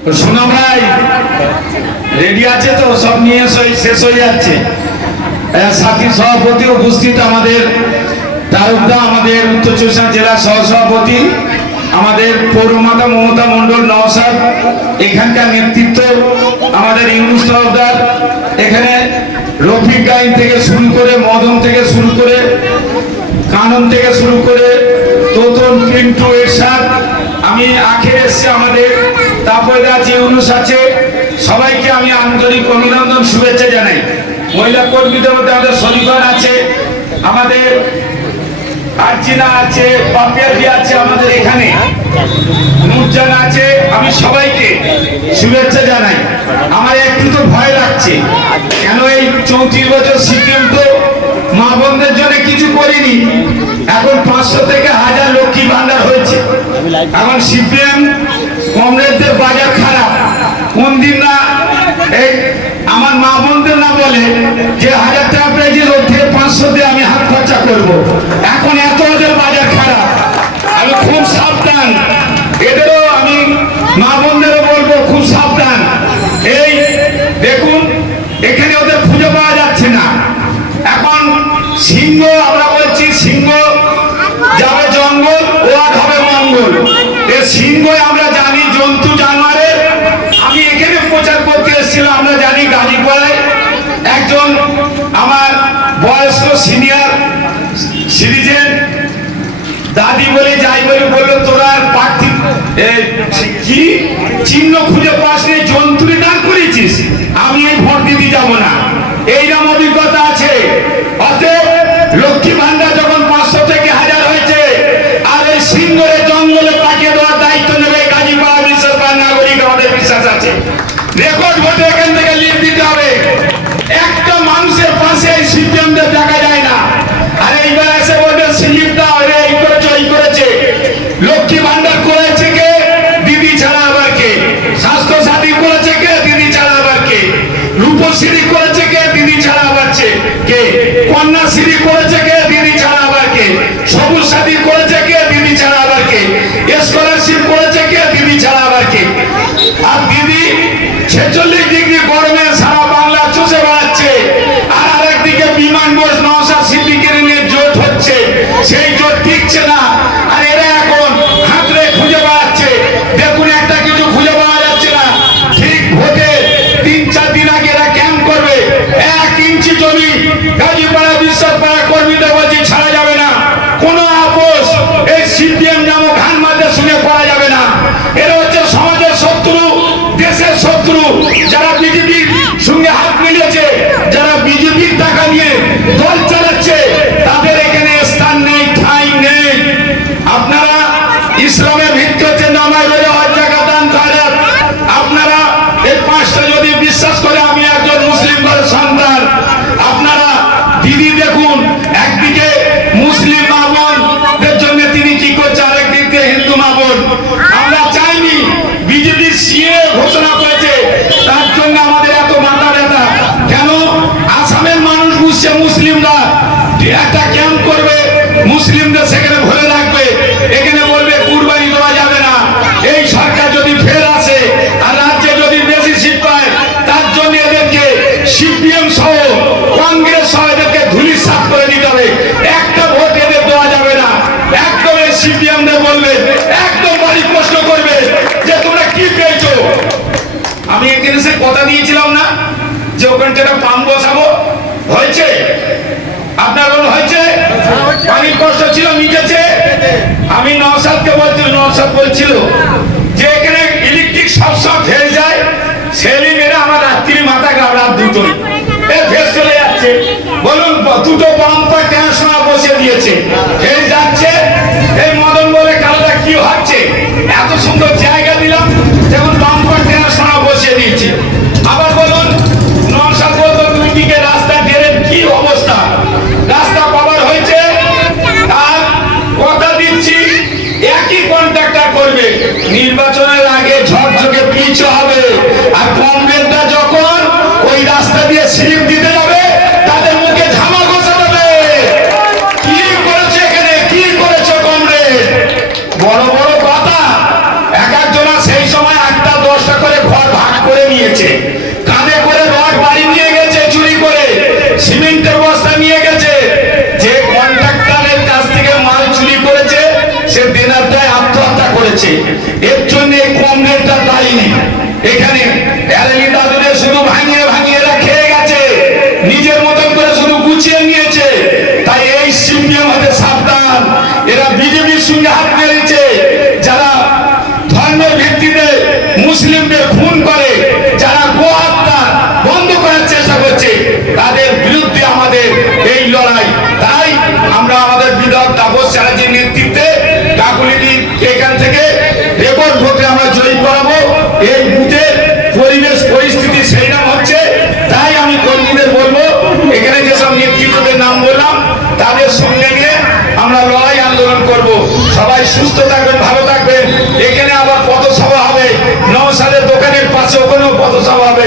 শোনা ভাই রেডি আছে তো? সব নিয়ে শেষ হয়ে যাচ্ছে। সাথী উপস্থিত আমাদের তারকদা আমাদের উত্তর চব্বিশ জেলার সহসভাপতি আমাদের পৌরমাতা মমতা মণ্ডল নওসাদ, এখানকার নেতৃত্ব আমাদের ইউনুস তরফদার এখানে রফিক গাইন থেকে শুরু করে, মদন থেকে শুরু করে, কানন থেকে শুরু করে, তোতন, পিন্টু, এরশাদ, আমি আখের এসছে আমাদের সবাইকে আমি আন্তরিক শুভেচ্ছা জানাই। মহিলা কর্মীদের মধ্যে আছে আমি সবাইকে শুভেচ্ছা জানাই। আমার একটু তো ভয় লাগছে, কেন এই চৌত্রিশ বছর সিপিএম তো মা বোনদের জন্য কিছু করিনি? এখন পাঁচশো থেকে হাজার লক্ষ্মী ভান্ডার হয়েছে। এখন সিপিএম কংগ্রেসদের বাজার খারাপ। কোন দিন না এই আমার মা বোনদের না বলে যে হাজার টাকা পেয়েছি ওর থেকে পাঁচশো দিয়ে আমি হাত খরচা করব। এখন এত ওদের বাজার খারাপ। আমি খুব সাবধান। এদেরও আমি মা বোনদেরও বলব, খুব সাবধান। এই দেখুন, এখানে ওদের খুঁজে পাওয়া যাচ্ছে না। এখন সিংহ আমরা একজন আমার বয়স্ক সিনিয়র সিরিজের দাদি বলে যাই বলে বলল, তোরা প্রার্থী কি? চিহ্ন খুঁজে পাস নেই জন্তুরি দান করেছিস। আমি এই ভোট দিতে যাব না। এই এইরকম কন্যাশ্রী করেছে এই সিপিএম নামক একটা ক্যাম্প করবে, মুসলিমদের সেখানে ভরে রাখবে, এখানে বলবে, কুরবানি দেওয়া যাবে না। এই সরকার যদি ফের আসে, আর রাজ্যে যদি বেশি সিট পায়, তার জন্য এদেরকে সিপিএম সহ, কংগ্রেস সহ এদেরকে সাফ করে দিতে হবে। একটা ভোট এদের দেওয়া যাবে না। একদম এই সিপিএম দের বলবে, একদম বাড়ি প্রশ্ন করবে যে, তোমরা কি পেয়েছ? আমি এখানে সে কথা দিয়েছিলাম না যে ওখানটা পাম্প বসাবো, হয়েছে? আপনার কোনো হয়েছে? পানির কষ্ট ছিল, মিটেছে। আমি নওসাদকে বলছিল নওসাদ বলছিল যে এখানে ইলেকট্রিক সবসময় ফেল যায় সেলি মেরে আমার রাত্রি মাথা গা রাত দুটোই। এ ফেস চলে যাচ্ছে। বলুন, দুটো পাম্পার ট্রান্সফর্মার বসে দিয়েছে। ফেল যাচ্ছে। এই মদন বলে কালটা কি হচ্ছে? এত সুন্দর কমরেডটা দায়ী। এখানে শুধু ভাঙিয়ে ভাঙিয়ে এরা খেয়ে গেছে। নিজের মতন করে শুধু গুছিয়ে নিয়েছে। তাই এই সিপিএম হাতে সাবধান। এরা বিজেপির সঙ্গে হাত মেরেছে যারা ধর্মের ভিত্তিতে মুসলিমদের খুন করে, যারা গো হত্যা বন্ধ করার চেষ্টা করছে, তাদের বিরুদ্ধে আমাদের এই লড়াই। তাই আমরা আমাদের বিধায়ক তাপস চ্যাটার্জির নেতৃত্বে রেকর্ড ভোটে আমরা জয়ী করাবো। এই বুথের পরিবেশ, পরিস্থিতি সেই নাম হচ্ছে। তাই আমি কর্মীদের বলব, এখানে যেসব নেতৃত্বদের নাম বললাম, তাদের সঙ্গে নিয়ে আমরা লড়াই আন্দোলন করব। সবাই সুস্থ থাকবেন, ভালো থাকবেন। এখানে আবার পথসভা হবে। নওসাদের দোকানের পাশে ওখানেও পথসভা হবে।